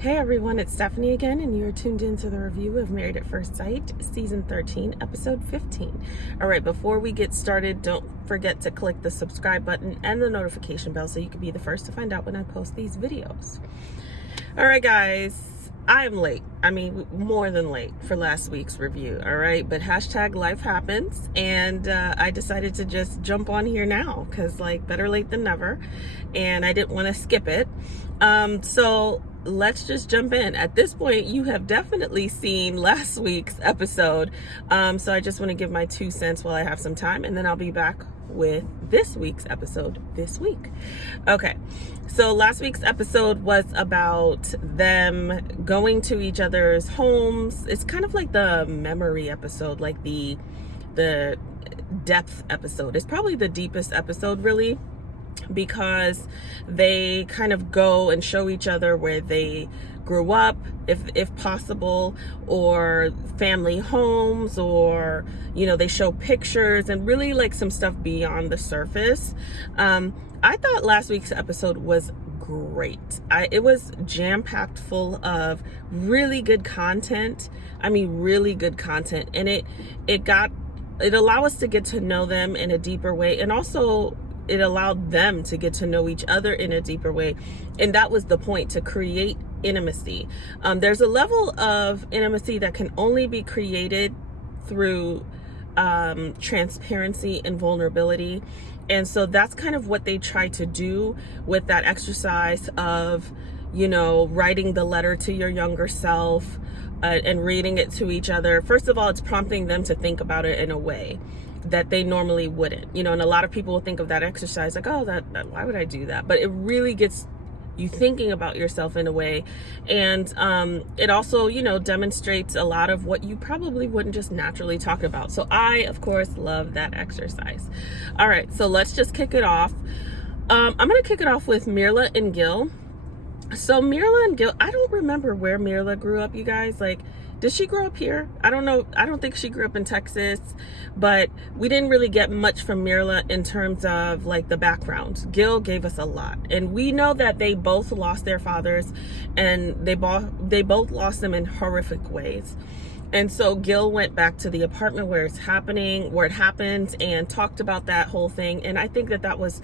Hey everyone, it's Stephanie again, and you're tuned into the review of Married at First Sight, Season 13, Episode 15. Alright, before we get started, don't forget to click the subscribe button and the notification bell so you can be the first to find out when I post these videos. Alright guys, I am late. I mean, more than late for last week's review, alright? But hashtag life happens, and I decided to just jump on here now, because better late than never, and I didn't want to skip it. So let's just jump in. At this point, you have definitely seen last week's episode, so I just want to give my 2 cents while I have some time, and then I'll be back with this week's episode this week. Okay, so last week's episode was about them going to each other's homes. It's kind of like the memory episode, like the depth episode. It's probably the deepest episode, really, because they kind of go and show each other where they grew up, if possible, or family homes, or they show pictures and really like some stuff beyond the surface. I thought last week's episode was great. It was jam-packed full of really good content. I mean, really good content, and it allowed us to get to know them in a deeper way, and also it allowed them to get to know each other in a deeper way. And that was the point, to create intimacy. There's a level of intimacy that can only be created through transparency and vulnerability. And so that's kind of what they try to do with that exercise of, writing the letter to your younger self and reading it to each other. First of all, it's prompting them to think about it in a way that they normally wouldn't, and a lot of people will think of that exercise like, oh, that why would I do that? But it really gets you thinking about yourself in a way, and it also demonstrates a lot of what you probably wouldn't just naturally talk about. So I, of course, love that exercise. All right, so let's just kick it off. I'm gonna kick it off with Mirla and Gil. So Mirla and Gil, I don't remember where Mirla grew up, you guys. Did she grow up here? I don't know. I don't think she grew up in Texas, but we didn't really get much from Mirla in terms of the background. Gil gave us a lot, and we know that they both lost their fathers, and they both lost them in horrific ways. And so Gil went back to the apartment where it happened, and talked about that whole thing. And I think that was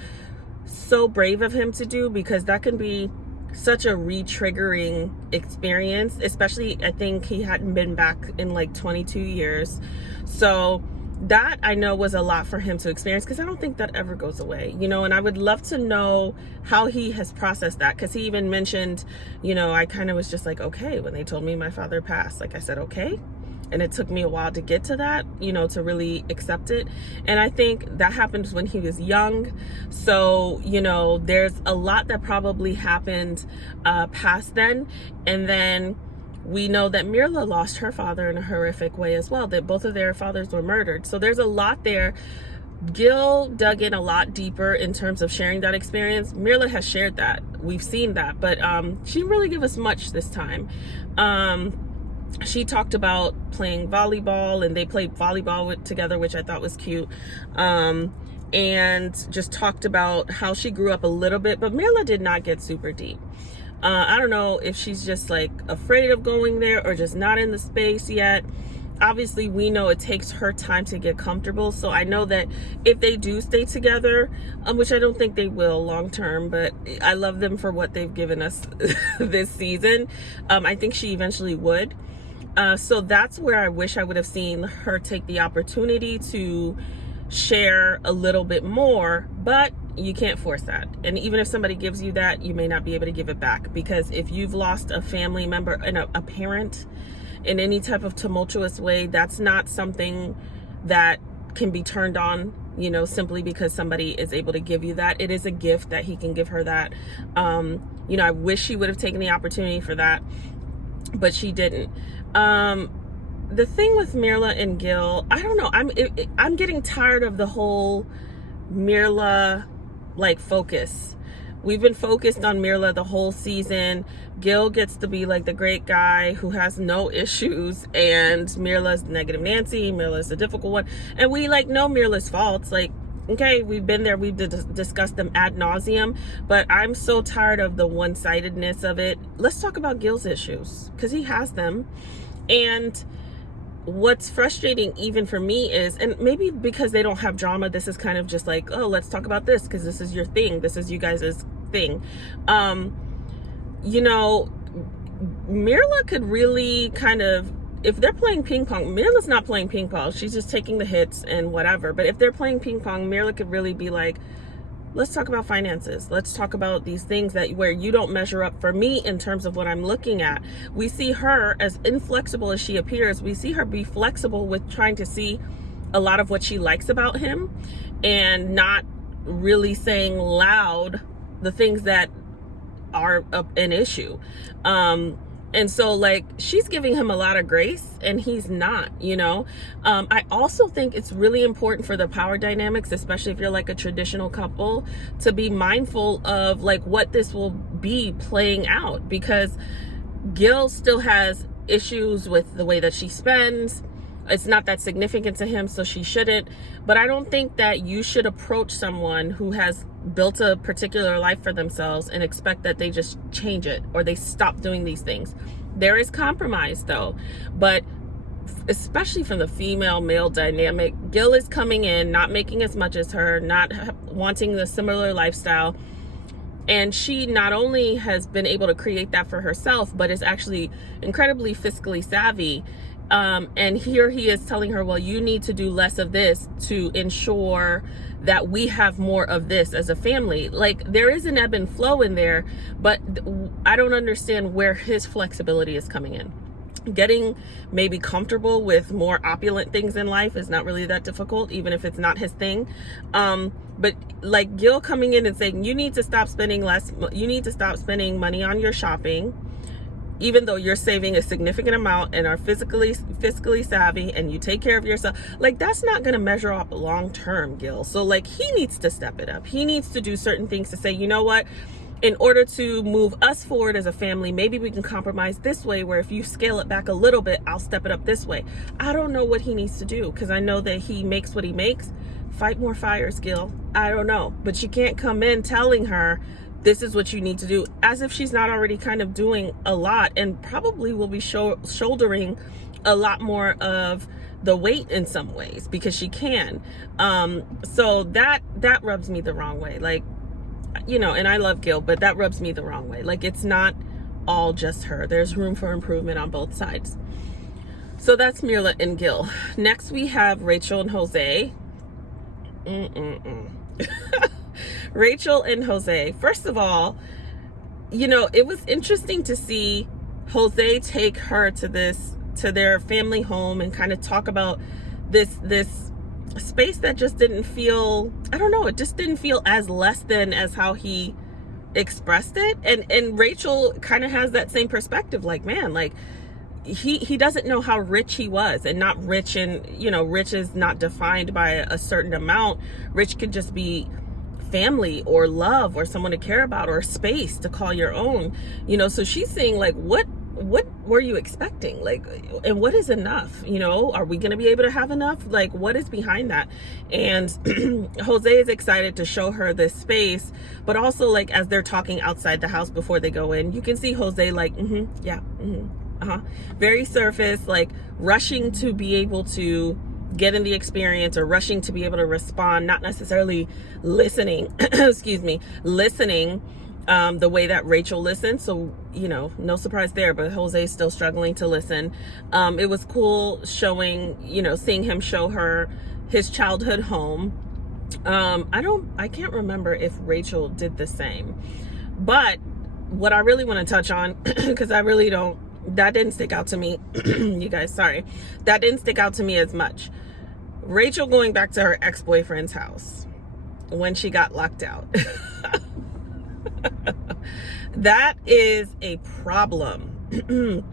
so brave of him to do, because that can be such a re-triggering experience, especially I think he hadn't been back in 22 years. So that, I know, was a lot for him to experience, because I don't think that ever goes away, and I would love to know how he has processed that, because he even mentioned, I kind of was just like, okay, when they told me my father passed, I said, okay. And it took me a while to get to that, to really accept it. And I think that happened when he was young. So, there's a lot that probably happened past then. And then we know that Mirla lost her father in a horrific way as well, that both of their fathers were murdered. So there's a lot there. Gil dug in a lot deeper in terms of sharing that experience. Mirla has shared that. We've seen that. But she didn't really give us much this time. She talked about playing volleyball, and they played volleyball together, which I thought was cute. And just talked about how she grew up a little bit, but Mirla did not get super deep. I don't know if she's just afraid of going there, or just not in the space yet. Obviously, we know it takes her time to get comfortable. So I know that if they do stay together, which I don't think they will long term, but I love them for what they've given us this season. I think she eventually would. So that's where I wish I would have seen her take the opportunity to share a little bit more, but you can't force that. And even if somebody gives you that, you may not be able to give it back, because if you've lost a family member and a parent in any type of tumultuous way, that's not something that can be turned on, simply because somebody is able to give you that. It is a gift that he can give her that. I wish she would have taken the opportunity for that, but she didn't. The thing with Mirla and Gil, I don't know. I'm getting tired of the whole Mirla focus. We've been focused on Mirla the whole season. Gil gets to be the great guy who has no issues, and Mirla's negative Nancy. Mirla's the difficult one, and we know Mirla's faults. Okay, we've been there, we've discussed them ad nauseum, but I'm so tired of the one-sidedness of it. Let's talk about Gil's issues, because he has them. And what's frustrating even for me is, and maybe because they don't have drama, this is kind of just like, oh, let's talk about this because this is your thing, this is you guys' thing. You know, Mirla could really kind of, if they're playing ping pong, Mirla's not playing ping pong, she's just taking the hits and whatever. But if they're playing ping pong, Mirla could really be like, let's talk about finances. Let's talk about these things that where you don't measure up for me in terms of what I'm looking at. We see her, as inflexible as she appears, we see her be flexible with trying to see a lot of what she likes about him and not really saying loud the things that are an issue. And so, like, she's giving him a lot of grace and he's not, you know. I also think it's really important for the power dynamics, especially if you're like a traditional couple, to be mindful of like what this will be playing out, because Gil still has issues with the way that she spends. It's not that significant to him, so she shouldn't. But I don't think that you should approach someone who has built a particular life for themselves and expect that they just change it or they stop doing these things. There is compromise though, but especially from the female-male dynamic, Gil is coming in, not making as much as her, not wanting the similar lifestyle. And she not only has been able to create that for herself, but is actually incredibly fiscally savvy. And here he is telling her, well, you need to do less of this to ensure that we have more of this as a family. Like, there is an ebb and flow in there, but I don't understand where his flexibility is coming in. Getting maybe comfortable with more opulent things in life is not really that difficult, even if it's not his thing. But like Gil coming in and saying, you need to stop spending less, you need to stop spending money on your shopping, even though you're saving a significant amount and are fiscally savvy and you take care of yourself. Like, that's not going to measure up long term, Gil. So like, he needs to step it up. He needs to do certain things to say, you know what, in order to move us forward as a family, maybe we can compromise this way, where if you scale it back a little bit, I'll step it up this way. I don't know what he needs to do, because I know that he makes what he makes. Fight more fires, Gil. I don't know, but you can't come in telling her this is what you need to do, as if she's not already kind of doing a lot, and probably will be shouldering a lot more of the weight in some ways, because she can. So that rubs me the wrong way. Like, you know, and I love Gil, but that rubs me the wrong way. Like, it's not all just her. There's room for improvement on both sides. So that's Mirla and Gil. Next we have Rachel and Jose. Rachel and Jose. First of all, you know, it was interesting to see Jose take her to their family home and kind of talk about this space that just didn't feel, I don't know, it just didn't feel as less than as how he expressed it. And Rachel kind of has that same perspective, like, man, like, he doesn't know how rich he was, and not rich, and, you know, rich is not defined by a certain amount. Rich could just be family or love or someone to care about or space to call your own, you know. So she's saying, like, what were you expecting? Like, and what is enough? You know, are we going to be able to have enough? Like, what is behind that? And Jose is excited to show her this space, but also, like, as they're talking outside the house before they go in, you can see Jose like, very surface, like rushing to be able to get in the experience, or rushing to be able to respond, not necessarily listening, listening the way that Rachel listened. So, you know, no surprise there, but Jose's still struggling to listen. It was cool showing, you know, seeing him show her his childhood home. I can't remember if Rachel did the same, but what I really want to touch on, because that didn't stick out to me, you guys, sorry, that didn't stick out to me as much. Rachel going back to her ex-boyfriend's house when she got locked out. That is a problem.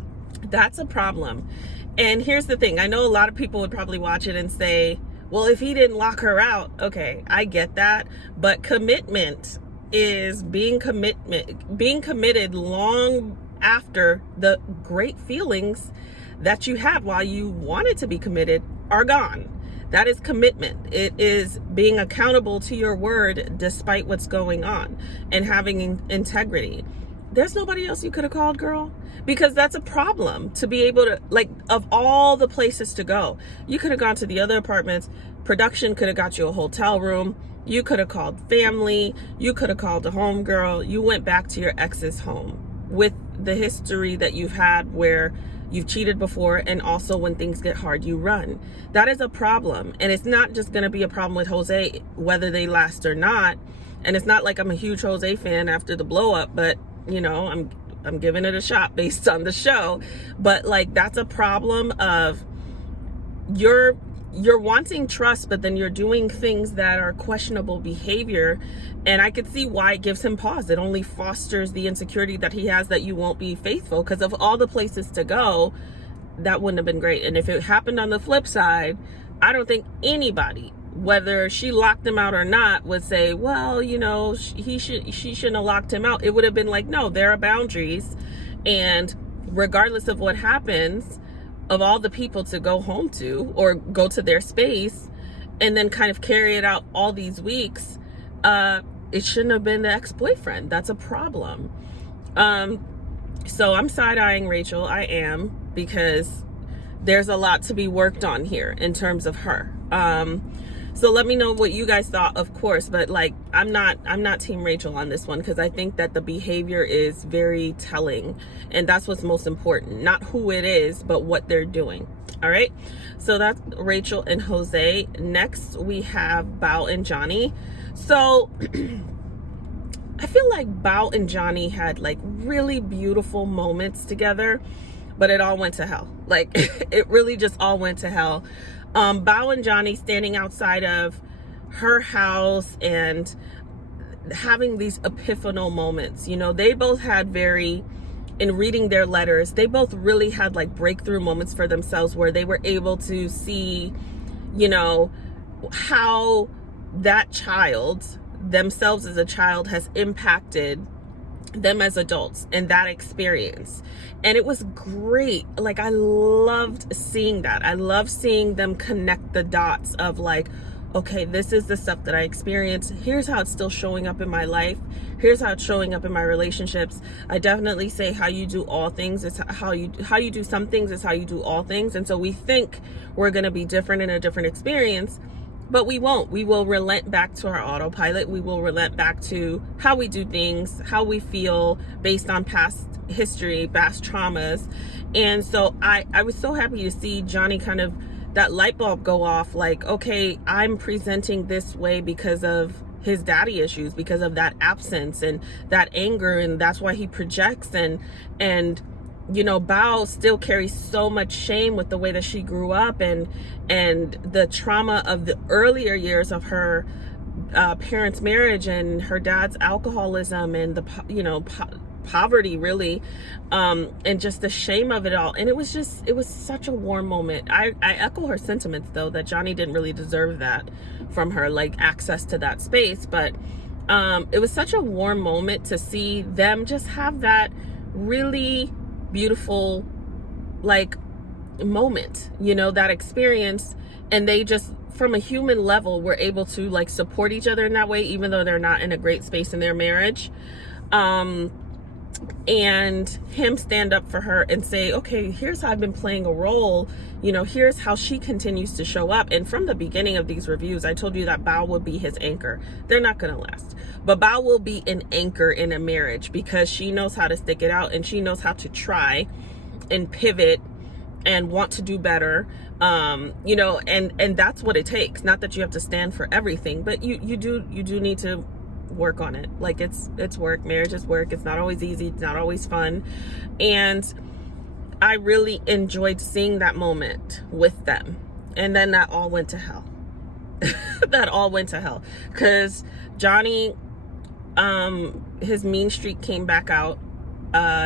That's a problem. And here's the thing. I know a lot of people would probably watch it and say, well, if he didn't lock her out, okay, I get that. But commitment is being committed long after the great feelings that you had while you wanted to be committed are gone. That is commitment. It is being accountable to your word despite what's going on and having integrity. There's nobody else you could have called, girl, because that's a problem. To be able to, like, of all the places to go, you could have gone to the other apartments. Production could have got you a hotel room. You could have called family. You could have called a homegirl. You went back to your ex's home with the history that you've had where you've cheated before, and also when things get hard, you run. That is a problem. And it's not just going to be a problem with Jose, whether they last or not. And it's not like I'm a huge Jose fan after the blow up, but you know, I'm giving it a shot based on the show. But like, that's a problem of you're wanting trust, but then you're doing things that are questionable behavior. And I could see why it gives him pause. It only fosters the insecurity that he has that you won't be faithful, because of all the places to go, that wouldn't have been great. And if it happened on the flip side, I don't think anybody, whether she locked him out or not, would say, well, you know, she shouldn't have locked him out. It would have been like, no, there are boundaries. And regardless of what happens, of all the people to go home to or go to their space and then kind of carry it out all these weeks, it shouldn't have been the ex-boyfriend. That's a problem. So I'm side-eyeing Rachel. I am, because there's a lot to be worked on here in terms of her. So let me know what you guys thought, of course, but like, I'm not team Rachel on this one, because I think that the behavior is very telling, and that's what's most important, not who it is, but what they're doing. All right. So that's Rachel and Jose. Next we have Bao and Johnny. So I feel like Bao and Johnny had like really beautiful moments together, but it all went to hell. Like it really just all went to hell. Bao and Johnny standing outside of her house and having these epiphanal moments. You know, they both had in reading their letters, they both really had like breakthrough moments for themselves where they were able to see, you know, how that child, themselves as a child, has impacted them as adults and that experience. And it was great. Like, I loved seeing that. I love seeing them connect the dots of like, okay, this is the stuff that I experienced. Here's how it's still showing up in my life. Here's how it's showing up in my relationships. I definitely say how you do all things is how you do some things is how you do all things. And so we think we're going to be different in a different experience, but we won't. We will relent back to our autopilot. We will relent back to how we do things, how we feel based on past history, past traumas. And so I was so happy to see Johnny kind of, that light bulb go off, like, okay, I'm presenting this way because of his daddy issues, because of that absence and that anger, and that's why he projects. And you know, Bao still carries so much shame with the way that she grew up and the trauma of the earlier years of her parents' marriage and her dad's alcoholism and the, you know, poverty really, and just the shame of it all. And it was such a warm moment. I echo her sentiments though, that Johnny didn't really deserve that from her, like access to that space. But it was such a warm moment to see them just have that really beautiful like moment, you know, that experience. And they just, from a human level, were able to like support each other in that way, even though they're not in a great space in their marriage. And him stand up for her and say, okay, here's how I've been playing a role, you know, here's how she continues to show up. And from the beginning of these reviews, I told you that Bao would be his anchor. They're not going to last, but Bao will be an anchor in a marriage because she knows how to stick it out, and she knows how to try and pivot and want to do better. You know, and that's what it takes. Not that you have to stand for everything, but you do need to work on it. Like it's work. Marriage is work. It's not always easy. It's not always fun. And I really enjoyed seeing that moment with them. And then that all went to hell. That all went to hell. Because Johnny, his mean streak came back out.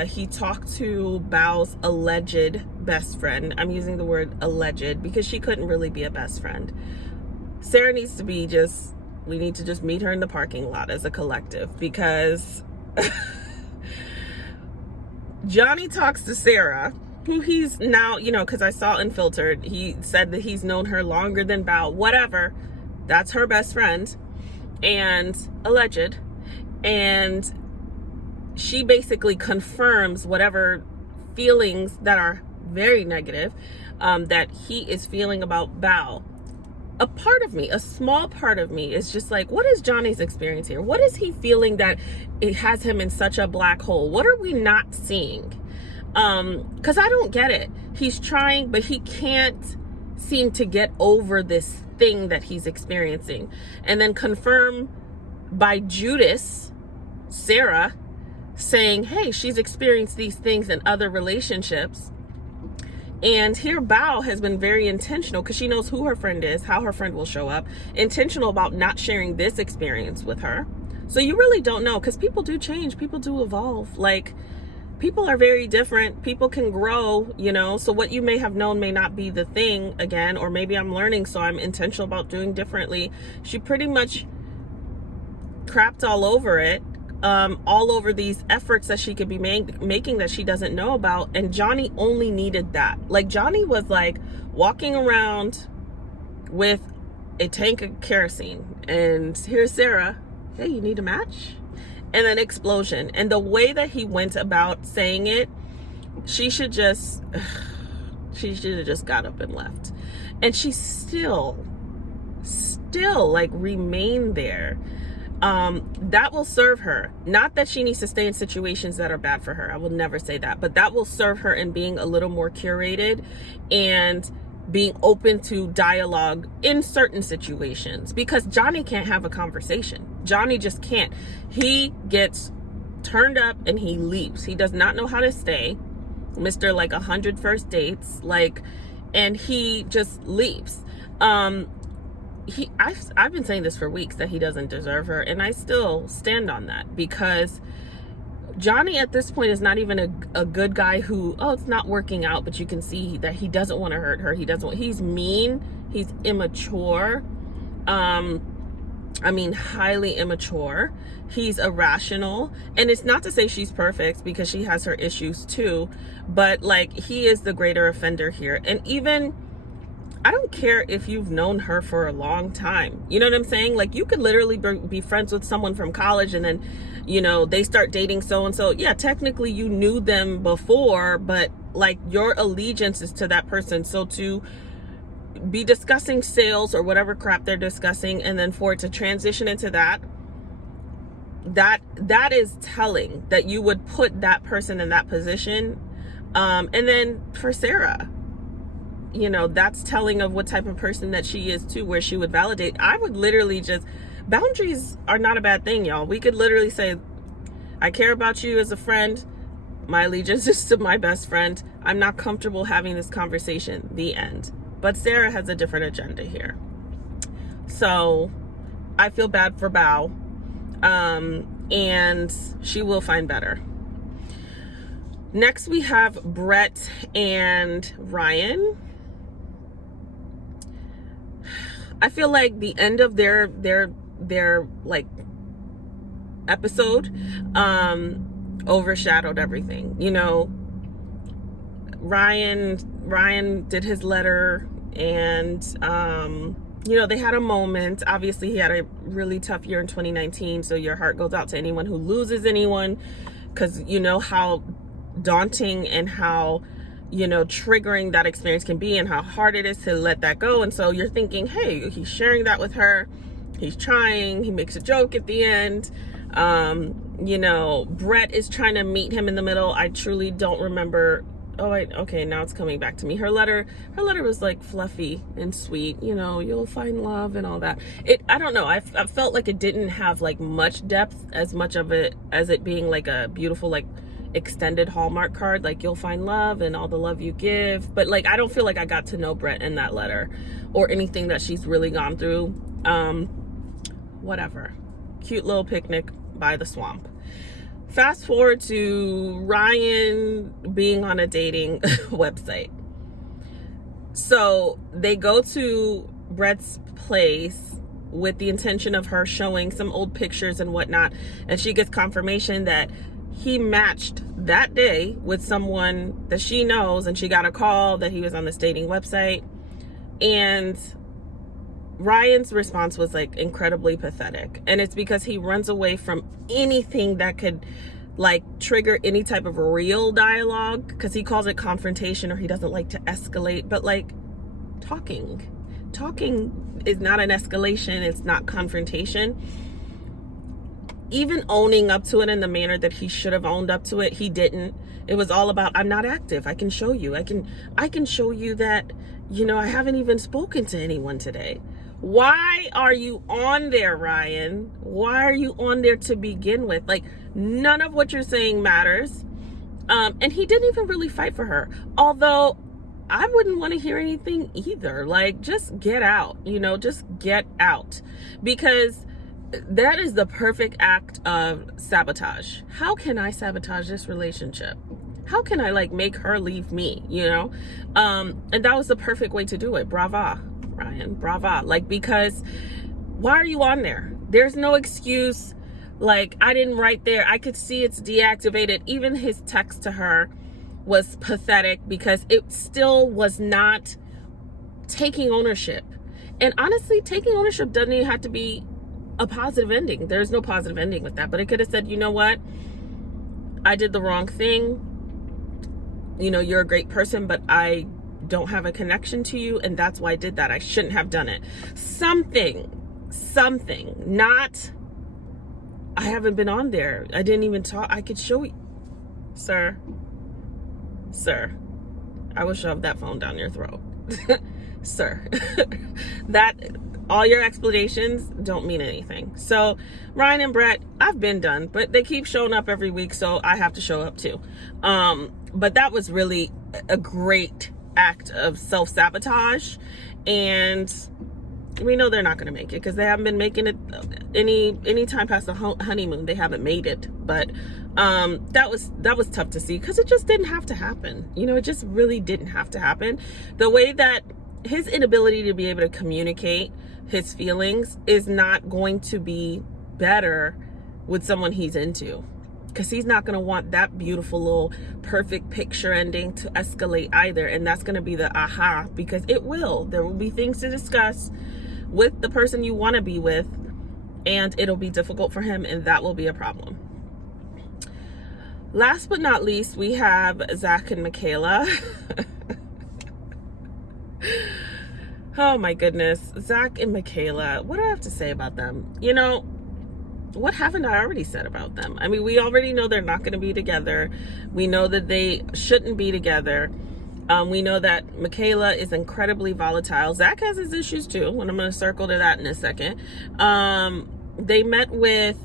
He talked to Bao's alleged best friend. I'm using the word alleged because she couldn't really be a best friend. Sarah needs to be we need to just meet her in the parking lot as a collective, because Johnny talks to Sarah who he's now, you know, because I saw Unfiltered, he said that he's known her longer than Bao, whatever. That's her best friend, and alleged. And she basically confirms whatever feelings that are very negative that he is feeling about Bao. A part of me, a small part of me, is just like, what is Johnny's experience here? What is he feeling that it has him in such a black hole? What are we not seeing? Because I don't get it. He's trying, but he can't seem to get over this thing that he's experiencing. And then confirm by Judas, Sarah, saying, hey, she's experienced these things in other relationships. And here Bao has been very intentional, because she knows who her friend is, how her friend will show up, intentional about not sharing this experience with her. So you really don't know, because people do change, people do evolve. Like, people are very different, people can grow, you know. So what you may have known may not be the thing again, or maybe I'm learning, so I'm intentional about doing differently. She pretty much crapped all over it. All over these efforts that she could be making that she doesn't know about. And Johnny only needed that. Like, Johnny was like walking around with a tank of kerosene, and here's Sarah, hey, you need a match? And then explosion. And the way that he went about saying it, she should have just got up and left. And she still like remained there. That will serve her. Not that she needs to stay in situations that are bad for her. I will never say that. But that will serve her in being a little more curated and being open to dialogue in certain situations. Because Johnny can't have a conversation. Johnny just can't. He gets turned up and he leaves. He does not know how to stay. Mr. like 100 first dates. Like, and he just leaves. I've been saying this for weeks, that he doesn't deserve her, and I still stand on that, because Johnny at this point is not even a good guy who, oh, it's not working out, but you can see that he doesn't want to hurt her. He's mean, he's immature, highly immature, he's irrational. And it's not to say she's perfect, because she has her issues too, but like, he is the greater offender here. And even, I don't care if you've known her for a long time. You know what I'm saying? Like, you could literally be friends with someone from college, and then, you know, they start dating so-and-so. Yeah, technically you knew them before, but like, your allegiance is to that person. So to be discussing sales or whatever crap they're discussing, and then for it to transition into that is telling that you would put that person in that position. And then for Sarah, you know, that's telling of what type of person that she is too, where she would validate. I would literally boundaries are not a bad thing, y'all. We could literally say, I care about you as a friend. My allegiance is to my best friend. I'm not comfortable having this conversation. The end. But Sarah has a different agenda here. So I feel bad for Bao. And she will find better. Next we have Brett and Ryan. I feel like the end of their like episode overshadowed everything. You know, Ryan did his letter, and you know, they had a moment. Obviously he had a really tough year in 2019, so your heart goes out to anyone who loses anyone, because you know how daunting and how, you know, triggering that experience can be, and how hard it is to let that go. And so you're thinking, hey, he's sharing that with her, he's trying, he makes a joke at the end. You know, Brett is trying to meet him in the middle. I truly don't remember. Okay, now it's coming back to me. Her letter was like fluffy and sweet, you know, you'll find love and all that. I don't know, I felt like it didn't have like much depth, as much of it as it being like a beautiful, like, extended Hallmark card, like, you'll find love and all the love you give. But like, I don't feel like I got to know Brett in that letter, or anything that she's really gone through. Whatever, cute little picnic by the swamp. Fast forward to Ryan being on a dating website. So they go to Brett's place with the intention of her showing some old pictures and whatnot, and she gets confirmation that he matched that day with someone that she knows, and she got a call that he was on this dating website. And Ryan's response was like incredibly pathetic. And it's because he runs away from anything that could like trigger any type of real dialogue, because he calls it confrontation, or he doesn't like to escalate. But like talking is not an escalation. It's not confrontation. Even owning up to it in the manner that he should have owned up to it, he didn't. It was all about, I'm not active. I can show you. I can show you that, you know, I haven't even spoken to anyone today. Why are you on there, Ryan? Why are you on there to begin with? Like, none of what you're saying matters. And he didn't even really fight for her. Although I wouldn't want to hear anything either. Like, just get out, you know, just get out. Because that is the perfect act of sabotage. How can I sabotage this relationship? How can I like make her leave me, you know? And that was the perfect way to do it. Brava, Ryan, brava. Like, because why are you on there? There's no excuse. Like, I didn't write there. I could see it's deactivated. Even his text to her was pathetic, because it still was not taking ownership. And honestly, taking ownership doesn't even have to be a positive ending. There's no positive ending with that. But it could have said, you know what? I did the wrong thing. You know, you're a great person, but I don't have a connection to you, and that's why I did that. I shouldn't have done it. Something, not, I haven't been on there. I didn't even talk. I could show you. Sir, I will shove that phone down your throat. Sir, that, all your explanations don't mean anything. So Ryan and Brett, I've been done, but they keep showing up every week, so I have to show up too. But that was really a great act of self-sabotage, and we know they're not going to make it, because they haven't been making it any time past the honeymoon. They haven't made it. But that was tough to see, because it just didn't have to happen. You know, it just really didn't have to happen. The way that his inability to be able to communicate his feelings is not going to be better with someone he's into, because he's not going to want that beautiful little perfect picture ending to escalate either. And that's going to be the aha, because it will. There will be things to discuss with the person you want to be with, and it'll be difficult for him, and that will be a problem. Last but not least, we have Zach and Michaela. Oh my goodness, Zach and Michaela. What do I have to say about them? You know, what haven't I already said about them? I mean, we already know they're not going to be together. We know that they shouldn't be together. We know that Michaela is incredibly volatile. Zach has his issues too, and I'm going to circle to that in a second. They met with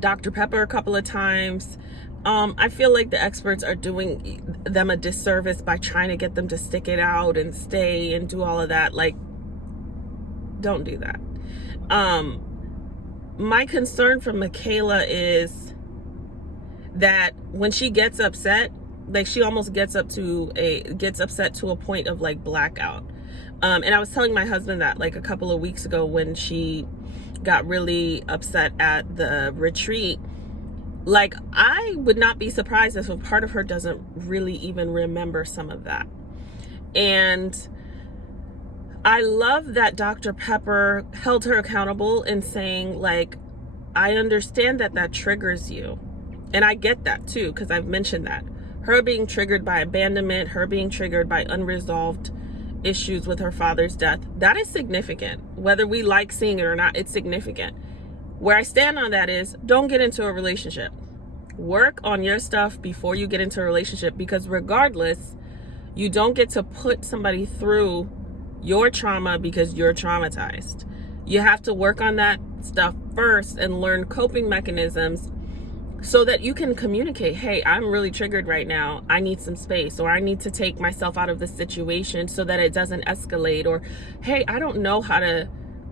Dr. Pepper a couple of times. I feel like the experts are doing them a disservice by trying to get them to stick it out and stay and do all of that. Like, don't do that. My concern for Michaela is that when she gets upset, like, she almost gets upset to a point of like blackout. And I was telling my husband that like a couple of weeks ago, when she got really upset at the retreat. Like, I would not be surprised if a part of her doesn't really even remember some of that. And I love that Dr. Pepper held her accountable in saying, like, I understand that triggers you. And I get that too, because I've mentioned that. Her being triggered by abandonment, her being triggered by unresolved issues with her father's death, that is significant. Whether we like seeing it or not, it's significant. Where I stand on that is, don't get into a relationship. Work on your stuff before you get into a relationship, because regardless, you don't get to put somebody through your trauma because you're traumatized. You have to work on that stuff first and learn coping mechanisms so that you can communicate, hey, I'm really triggered right now. I need some space, or I need to take myself out of this situation so that it doesn't escalate, or hey, I don't know how to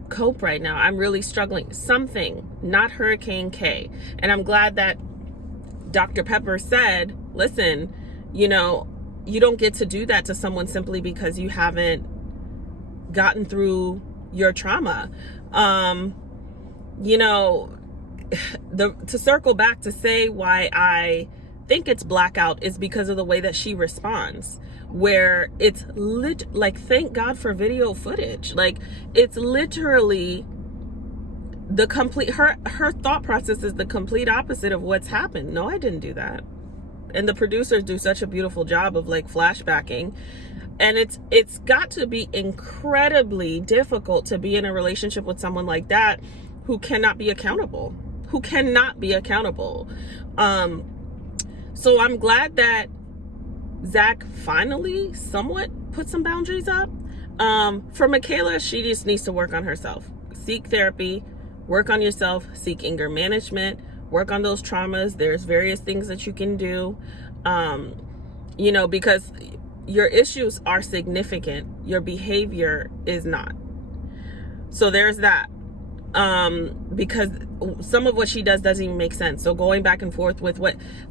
cope right now. I'm really struggling. Something, not Hurricane K. And I'm glad that Dr. Pepper said, listen, you know, you don't get to do that to someone simply because you haven't gotten through your trauma. You know, to circle back to say why I think it's blackout is because of the way that she responds, where it's like, thank God for video footage. Like, it's literally the complete, her thought process is the complete opposite of what's happened. No, I didn't do that. And the producers do such a beautiful job of like flashbacking. And it's got to be incredibly difficult to be in a relationship with someone like that who cannot be accountable. So I'm glad that Zach finally somewhat put some boundaries up. For Michaela, she just needs to work on herself. Seek therapy, work on yourself, seek anger management, work on those traumas. There's various things that you can do, because your issues are significant. Your behavior is not. So there's that. Because some of what she doesn't even make sense. So going back and forth with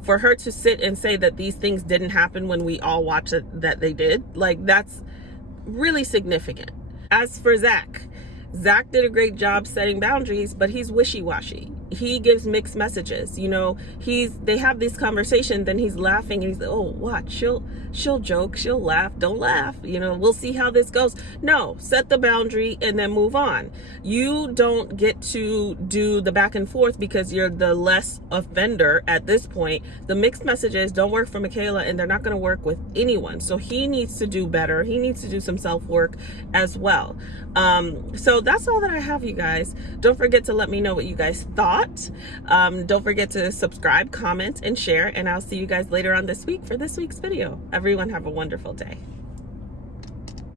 for her to sit and say that these things didn't happen when we all watched it, that they did, like, that's really significant. As for Zach did a great job setting boundaries, but he's wishy-washy. He gives mixed messages. They have this conversation, then he's laughing and he's like, oh, watch, she'll joke, she'll laugh, don't laugh, we'll see how this goes. No, set the boundary and then move on. You don't get to do the back and forth because you're the less offender at this point. The mixed messages don't work for Michaela, and they're not going to work with anyone. So he needs to do better. He needs to do some self-work as well. So that's all that I have, you guys. Don't forget to let me know what you guys thought. Don't forget to subscribe, comment, and share, and I'll see you guys later on this week for this week's video. Everyone have a wonderful day.